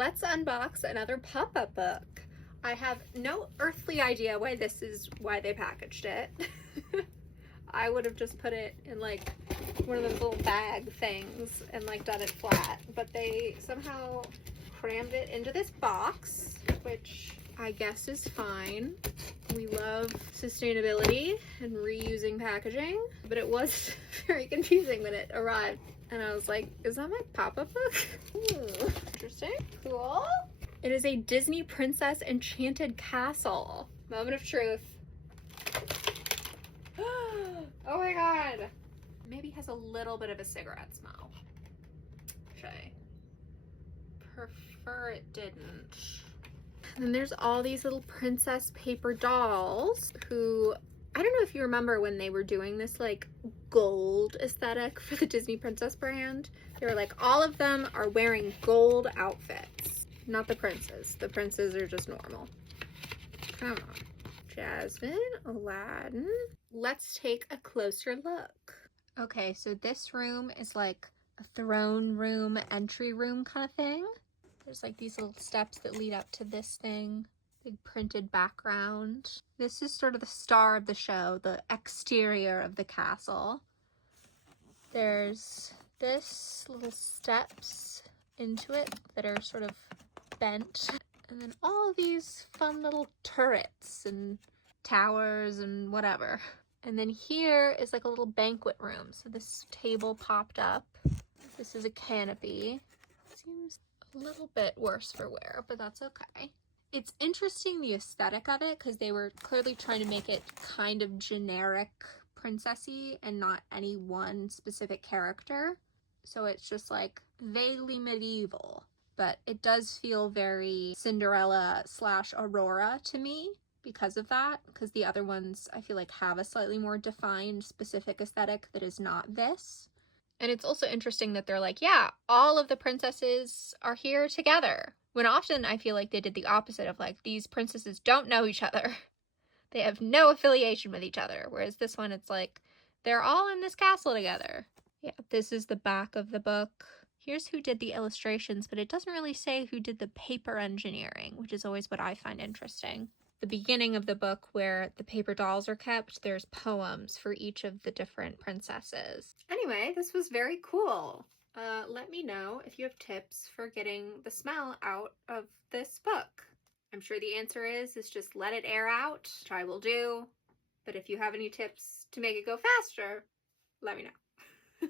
let's unbox another pop-up book. I have no earthly idea why they packaged it. I would have just put it in like one of those little bag things and like done it flat, but they somehow crammed it into this box, which I guess is fine. We love sustainability and reusing packaging, but it was very confusing when it arrived. And I was like, is that my pop-up book? Ooh, interesting. Cool. It is a Disney Princess Enchanted Castle. Moment of truth. Oh my god. Maybe has a little bit of a cigarette smell. Should I prefer it didn't? And then there's all these little princess paper dolls who, I don't know if you remember when they were doing this like gold aesthetic for the Disney Princess brand. They were like, all of them are wearing gold outfits. Not the princes. The princes are just normal. Come on. Jasmine, Aladdin. Let's take a closer look. Okay, so this room is like a throne room, entry room kind of thing. There's like these little steps that lead up to this thing. Big printed background. This is sort of the star of the show, the exterior of the castle. There's this little steps into it that are sort of bent. And then all of these fun little turrets and towers and whatever. And then here is like a little banquet room. So this table popped up. This is a canopy. Seems a little bit worse for wear, but that's okay. It's interesting, the aesthetic of it, because they were clearly trying to make it kind of generic princessy and not any one specific character. So it's just like vaguely medieval, but it does feel very Cinderella / Aurora to me because of that, because the other ones I feel like have a slightly more defined specific aesthetic that is not this. And it's also interesting that they're like, yeah, all of the princesses are here together. When often I feel like they did the opposite of like, these princesses don't know each other. They have no affiliation with each other. Whereas this one, it's like, they're all in this castle together. Yeah, this is the back of the book. Here's who did the illustrations, but it doesn't really say who did the paper engineering, which is always what I find interesting. The beginning of the book where the paper dolls are kept, there's poems for each of the different princesses. Anyway, this was very cool. Let me know if you have tips for getting the smell out of this book. I'm sure the answer is just let it air out, which I will do. But if you have any tips to make it go faster, let me know.